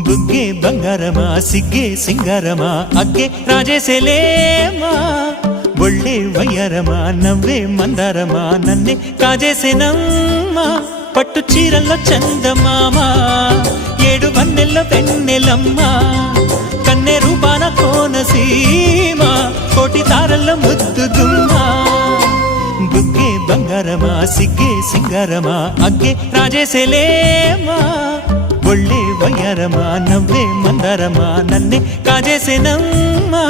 బుగ్గే బంగారమా సిగ్గే సింగారమా అగ్గే రాజేసేలేమా ఒళ్ళే వయ్యారమా నవ్వే మందారమా నన్నే కాజేసేనమ్మా పట్టు చీరల్లో చందమామా ఏడు వన్నెల్లో పెన్నెలమ్మా కన్నె రూపాన కోనసీమ కోటి తారల్లో ముద్దుగుమ్మా బుగ్గే బంగారమా సిగ్గే సింగారమా అగ్గే రాజేసేలేమా ఒళ్ళే వయ్యారమా నవ్వే మందారమా నన్నే కాజేసేనమ్మా